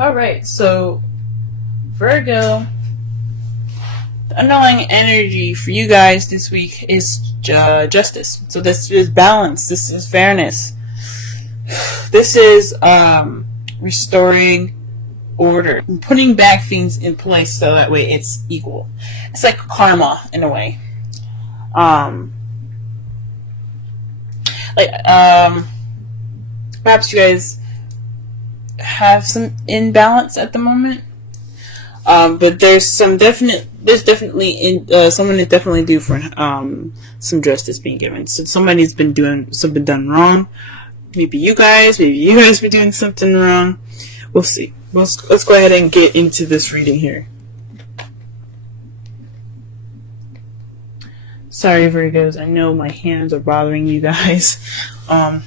Alright, so Virgo, the underlying energy for you guys this week is justice. So this is balance. This is fairness. This is restoring order, putting back things in place so that way it's equal. It's like karma in a way. Perhaps you guys have some imbalance at the moment, but there's definitely someone is definitely due for some justice being given. So somebody's been doing something done wrong. Maybe you guys been doing something wrong. We'll see. Let's go ahead and get into this reading here. Sorry, Virgos. I know my hands are bothering you guys. I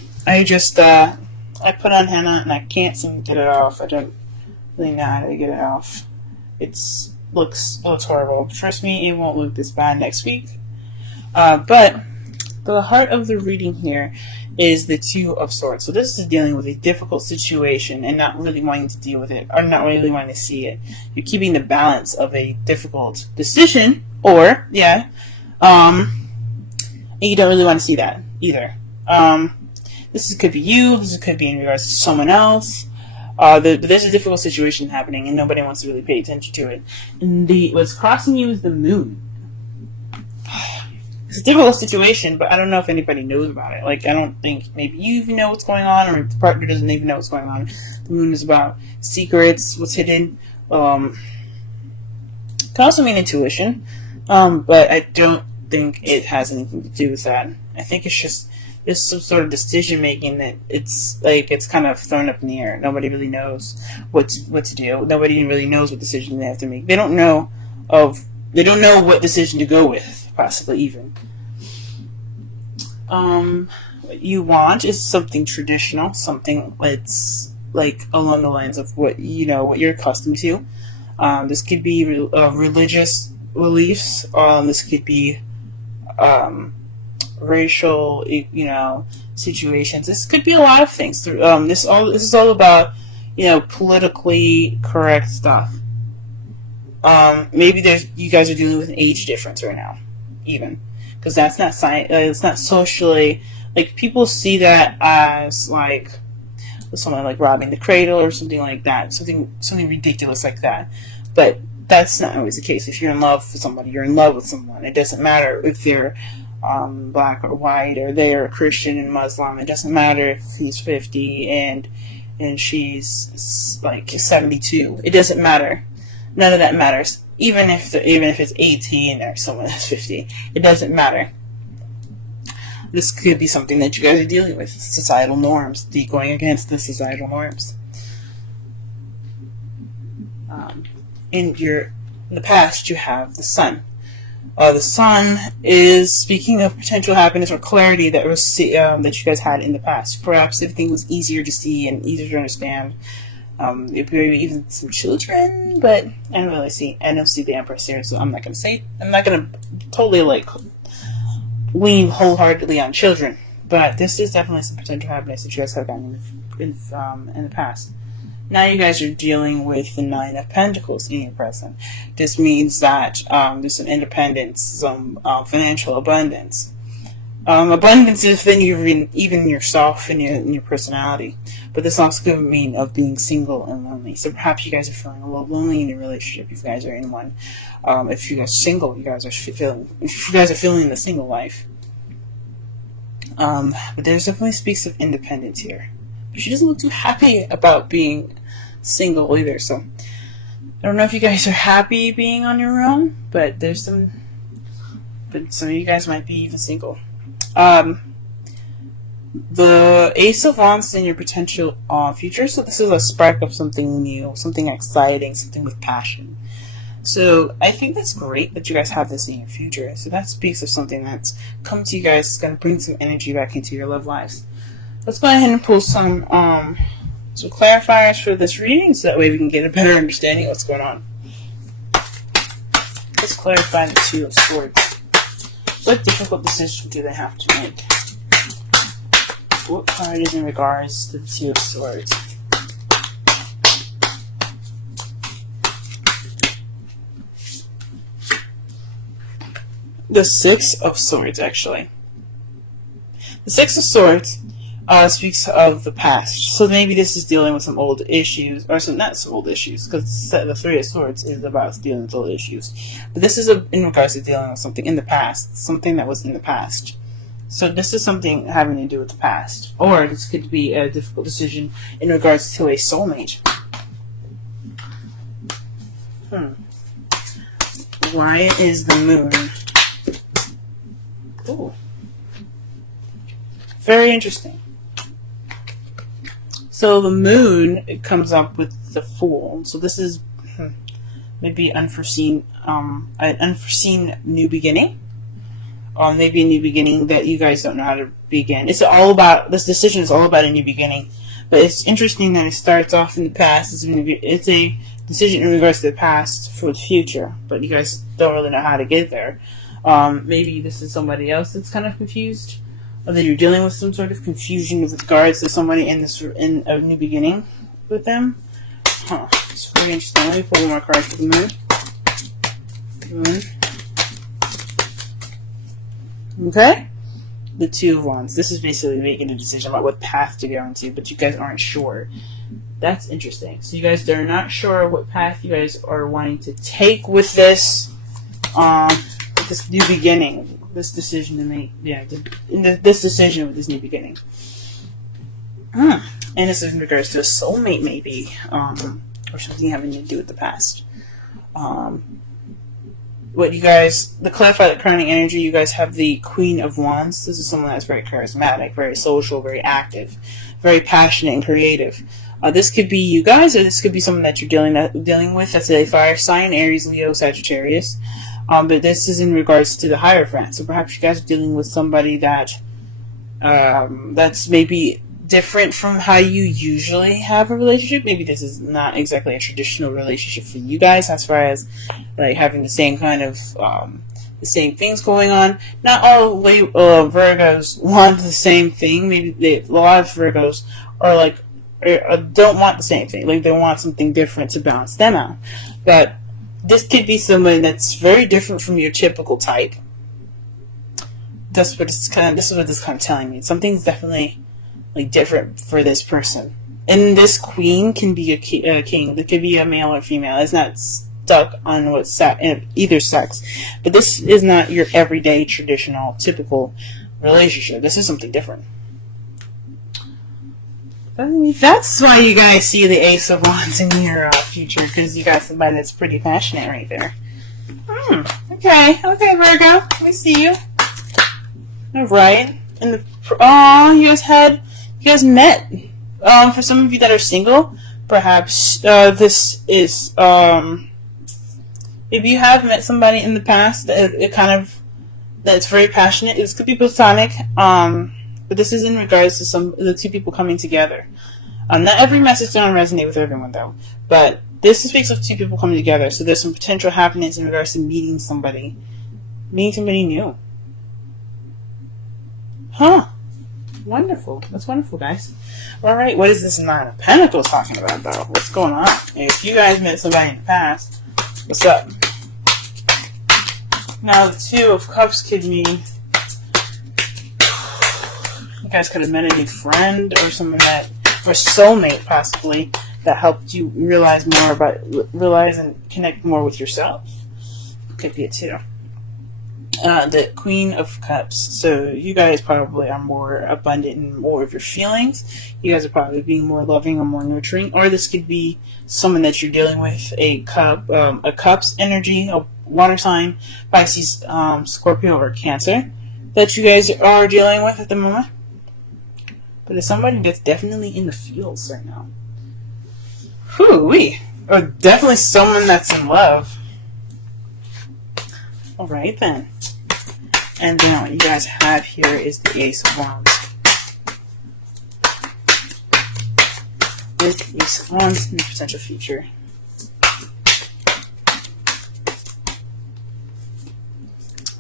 put on henna and I can't seem to get it off. I don't really know how to get it off. It looks horrible. Trust me, it won't look this bad next week. But the heart of the reading here is the Two of Swords. So this is dealing with a difficult situation and not really wanting to deal with it, or not really wanting to see it. You're keeping the balance of a difficult decision, or and you don't really want to see that either. This could be you. This could be in regards to someone else. There's a difficult situation happening, and nobody wants to really pay attention to it. And what's crossing you is the moon. It's a difficult situation, but I don't know if anybody knows about it. Like, I don't think maybe you even know what's going on, or the partner doesn't even know what's going on. The moon is about secrets, what's hidden. Can also mean intuition, but I don't think it has anything to do with that. I think it's just there's some sort of decision making that it's kind of thrown up in the air. Nobody really knows what to do. Nobody really knows what decision they have to make. They don't know what decision to go with, possibly even. What you want is something traditional, something that's like along the lines of what you're accustomed to. This could be religious beliefs. This could be racial, situations. This could be a lot of things. This is all about, politically correct stuff. Maybe you guys are dealing with an age difference right now, even, because that's not it's not socially, like, people see that as like someone like robbing the cradle or something like that, something ridiculous like that. But that's not always the case. If you're in love with somebody, you're in love with someone. It doesn't matter if they're black or white, or they're Christian and Muslim. It doesn't matter if he's 50 and she's like 72. It doesn't matter. None of that matters. Even if it's 18 or someone that's 50, it doesn't matter. This could be something that you guys are dealing with. Societal norms. Going against the societal norms. In the past, you have the Sun. The Sun is speaking of potential happiness or clarity that that you guys had in the past. Perhaps everything was easier to see and easier to understand. Maybe even some children, but I don't see the Empress here, so I'm not gonna totally lean wholeheartedly on children. But this is definitely some potential happiness that you guys have gotten in the past. Now you guys are dealing with the Nine of Pentacles in your present. This means that there's some independence, some financial abundance. Abundance is within even yourself and your personality. But this also could mean of being single and lonely. So perhaps you guys are feeling a little lonely in a relationship if you guys are in one. If you guys are single, you guys are feeling the single life. But there's definitely speaks of independence here. She doesn't look too happy about being single either, so I don't know if you guys are happy being on your own, but some of you guys might be even single. The Ace of Wands in your potential future, so this is a spark of something new, something exciting, something with passion. So I think that's great that you guys have this in your future. So that speaks of something that's come to you guys, it's going to bring some energy back into your love lives. Let's go ahead and pull some clarifiers for this reading, so that way we can get a better understanding of what's going on. Let's clarify the Two of Swords. What difficult decision do they have to make? What card is in regards to the Two of Swords? The Six of Swords, actually. The Six of Swords speaks of the past. So maybe this is dealing with some old issues, or some not so old issues, because the Three of Swords is about dealing with old issues. But this is in regards to dealing with something in the past, something that was in the past. So this is something having to do with the past. Or this could be a difficult decision in regards to a soulmate. Why is the moon? Ooh. Very interesting. So the moon, it comes up with the Fool. So this is maybe an unforeseen new beginning. Or maybe a new beginning that you guys don't know how to begin. This decision is all about a new beginning. But it's interesting that it starts off in the past. It's a decision in regards to the past for the future. But you guys don't really know how to get there. Maybe this is somebody else that's kind of confused. Or that you're dealing with some sort of confusion with regards to somebody in a new beginning with them. It's very interesting. Let me pull one more card for the moon. Okay? The Two of Wands. This is basically making a decision about what path to go into, but you guys aren't sure. That's interesting. So you guys are not sure what path you guys are wanting to take with this new beginning. This decision to make, this decision with this new beginning. And this is in regards to a soulmate, maybe, or something having to do with the past. The clarify the crowning energy, you guys have the Queen of Wands. This is someone that's very charismatic, very social, very active, very passionate and creative. This could be you guys, or this could be someone that you're dealing with. That's a fire sign, Aries, Leo, Sagittarius. But this is in regards to the Hierophant. So perhaps you guys are dealing with somebody that that's maybe different from how you usually have a relationship. Maybe this is not exactly a traditional relationship for you guys, as far as like having the same kind of the same things going on. Not all Virgos want the same thing. Maybe a lot of Virgos are like don't want the same thing. Like they want something different to balance them out. But this could be someone that's very different from your typical type. This is what this is kind of telling me. Something's definitely like different for this person. And this queen can be a king. It could be a male or female. It's not stuck on either sex. But this is not your everyday, traditional, typical relationship. This is something different. That's why you guys see the Ace of Wands in your future, because you got somebody that's pretty passionate right there. Okay, Virgo, we see you. All right, and you guys met. For some of you that are single, perhaps this is if you have met somebody in the past that's very passionate. This could be platonic. But this is in regards to the two people coming together. Not every message is going to resonate with everyone, though. But this speaks of two people coming together. So there's some potential happiness in regards to meeting somebody new. Wonderful. That's wonderful, guys. All right, what is this Nine of Pentacles talking about, though? What's going on? If you guys met somebody in the past, what's up? Now, the Two of Cups could mean you guys could have met a new friend or someone or soulmate possibly that helped you realize and connect more with yourself. Could be it too. The Queen of Cups. So you guys probably are more abundant in more of your feelings. You guys are probably being more loving or more nurturing. Or this could be someone that you're dealing with, a Cups energy, a water sign, Pisces, Scorpio, or Cancer that you guys are dealing with at the moment. But it's somebody that's definitely in the feels right now. Whoo-wee. Or definitely someone that's in love. Alright then. And then what you guys have here is the Ace of Wands. With the Ace of Wands in the potential future.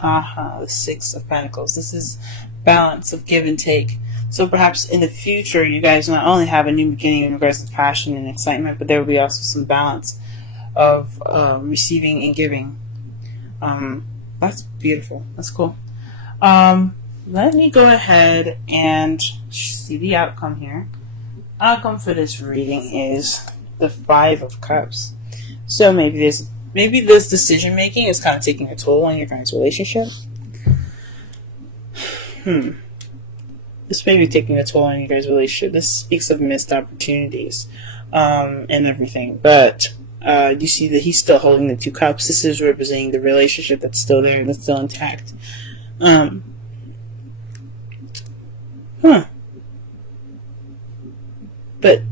The Six of Pentacles. This is balance of give and take. So perhaps in the future, you guys not only have a new beginning in regards to passion and excitement, but there will be also some balance of receiving and giving. That's beautiful. That's cool. Let me go ahead and see the outcome here. Outcome for this reading is the Five of Cups. So maybe this decision making is kind of taking a toll on your guys' relationship. This may be taking a toll on your guys' relationship. This speaks of missed opportunities and everything. But you see that he's still holding the 2 cups. This is representing the relationship that's still there, that's still intact. But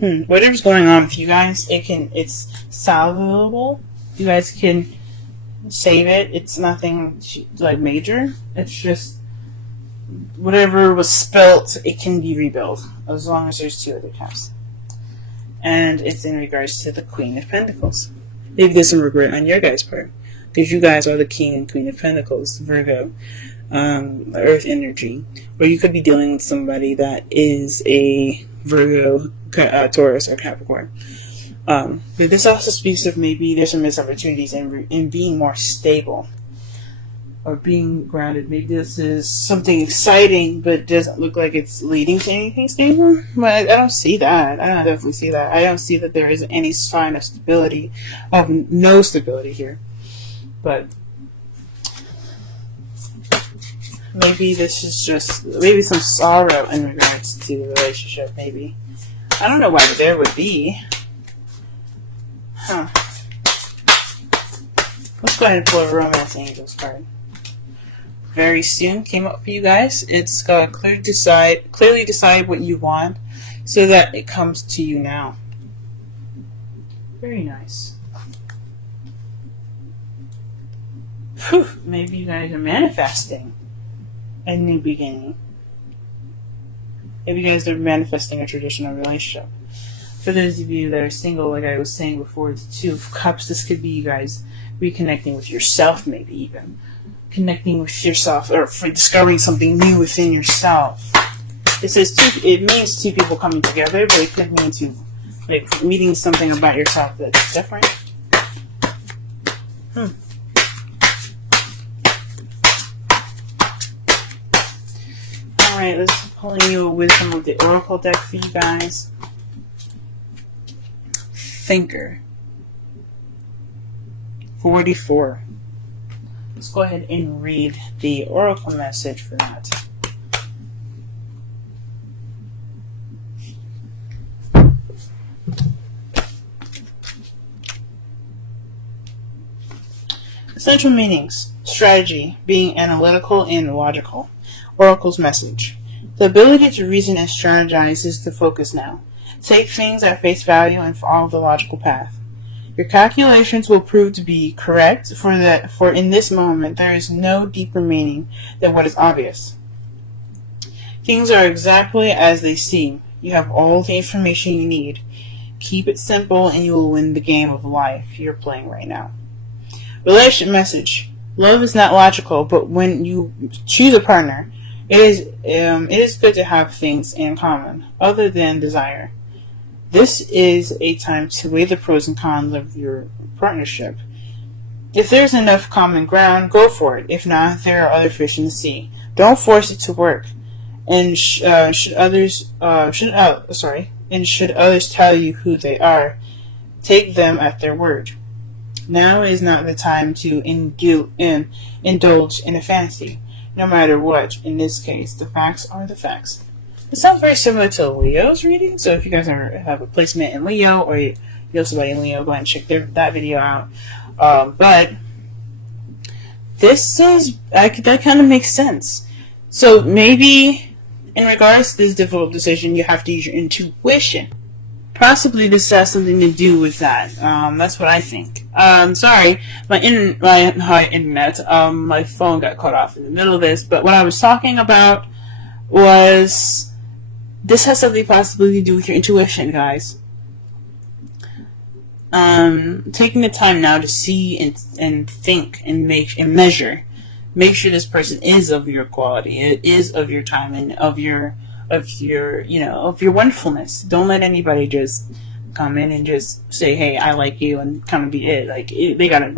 whatever's going on with you guys, it's salvageable. You guys can save it. It's nothing like major. It's just whatever was spilt, it can be rebuilt as long as there's 2 other cups. And it's in regards to the Queen of Pentacles. Maybe there's some regret on your guys' part, because you guys are the King and Queen of Pentacles, Virgo, Earth energy, or you could be dealing with somebody that is a Virgo, Taurus, or Capricorn. But this also speaks of maybe there's some missed opportunities in being more stable or being grounded. Maybe this is something exciting, but doesn't look like it's leading to anything stable. But I don't see that. I don't definitely see that. I don't see that there is any sign of stability, of no stability here. But maybe this is just maybe some sorrow in regards to the relationship. Maybe I don't know why there would be. Let's go ahead and pull a Romance Angels card. Very soon came up for you guys. It's clearly decide what you want so that it comes to you now. Very nice. Whew, maybe you guys are manifesting a new beginning. Maybe you guys are manifesting a traditional relationship. For those of you that are single, like I was saying before, the 2 of Cups, this could be you guys reconnecting with yourself, maybe even. Connecting with yourself, or for discovering something new within yourself. It says it means 2 people coming together, but it could mean like meeting something about yourself that's different. Alright, let's pull you a wisdom of the Oracle deck for you guys. Thinker. 44. Let's go ahead and read the Oracle message for that. Essential meanings. Strategy. Being analytical and logical. Oracle's message. The ability to reason and strategize is the focus now. Take things at face value and follow the logical path. Your calculations will prove to be correct, for in this moment there is no deeper meaning than what is obvious. Things are exactly as they seem. You have all the information you need. Keep it simple and you will win the game of life you're playing right now. Relationship message. Love is not logical, but when you choose a partner, it is good to have things in common, other than desire. This is a time to weigh the pros and cons of your partnership. If there's enough common ground, go for it. If not, there are other fish in the sea. Don't force it to work. And should others tell you who they are, take them at their word. Now is not the time to indulge in a fantasy, no matter what. In this case, the facts are the facts. It sounds very similar to Leo's reading, so if you guys ever have a placement in Leo, or you know somebody in Leo, go ahead and check that video out. But this is, that kind of makes sense. So maybe in regards to this difficult decision, you have to use your intuition. Possibly this has something to do with that. That's what I think. Sorry, my internet, my phone got cut off in the middle of this, but what I was talking about was this has something possibly to do with your intuition, guys. Taking the time now to see and think and measure. Make sure this person is of your quality. It is of your time and of your wonderfulness. Don't let anybody just come in and just say, "Hey, I like you," and kind of be it. Like they gotta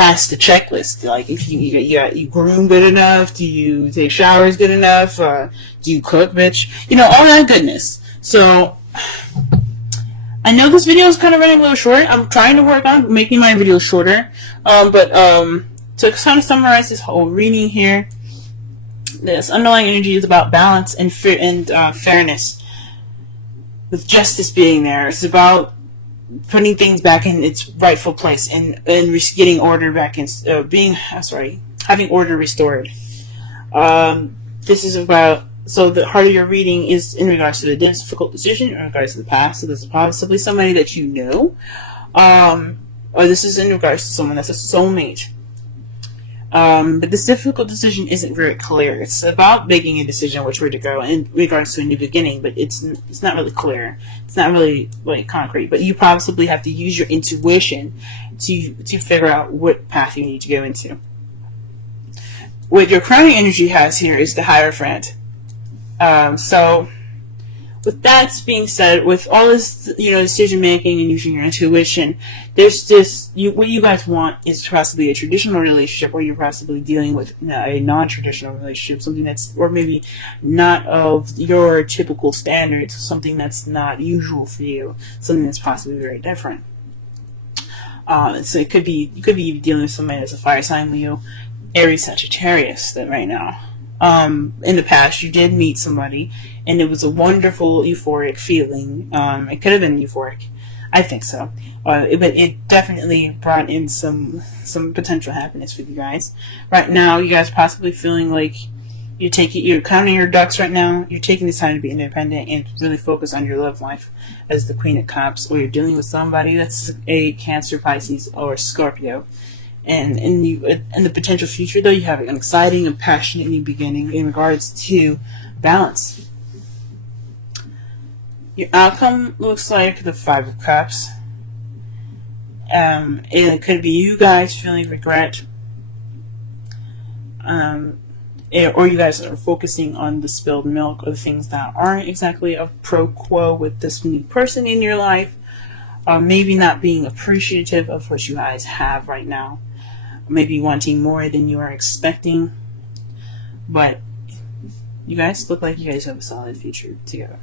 pass the checklist. Like, if you groom good enough, do you take showers good enough, do you cook, bitch? You know, all that goodness. So, I know this video is kind of running a little short. I'm trying to work on making my videos shorter. To kind of summarize this whole reading here, this underlying energy is about balance and fairness, with justice being there. It's about putting things back in its rightful place and getting order back in, having order restored. This is about, so the heart of your reading is in regards to the difficult decision, in regards to the past. So this is possibly somebody that you know, or this is in regards to someone that's a soulmate. But this difficult decision isn't very clear. It's about making a decision which way to go in regards to a new beginning, but it's not really clear. It's not really like concrete. But you possibly have to use your intuition to figure out what path you need to go into. What your crowning energy has here is the Hierophant. So, with that being said, with all this, decision making and using your intuition, there's this, what you guys want is possibly a traditional relationship, or you're possibly dealing with a non-traditional relationship, something that's, or maybe not of your typical standards, something that's not usual for you, something that's possibly very different. So you could be dealing with somebody that's a fire sign, Leo, Aries, Sagittarius, that right now. In the past, you did meet somebody, and it was a wonderful, euphoric feeling. It could have been euphoric. I think so. But it definitely brought in some potential happiness for you guys. Right now, you guys possibly feeling like you're counting your ducks right now. You're taking this time to be independent and really focus on your love life as the Queen of Cups, or you're dealing with somebody that's a Cancer, Pisces, or Scorpio. And in the potential future, though, you have an exciting and passionate new beginning in regards to balance. Your outcome looks like the Five of Cups. And it could be you guys feeling regret. Or you guys are focusing on the spilled milk, or the things that aren't exactly a pro quo with this new person in your life. Maybe not being appreciative of what you guys have right now. Maybe wanting more than you are expecting. But you guys look like you guys have a solid future together.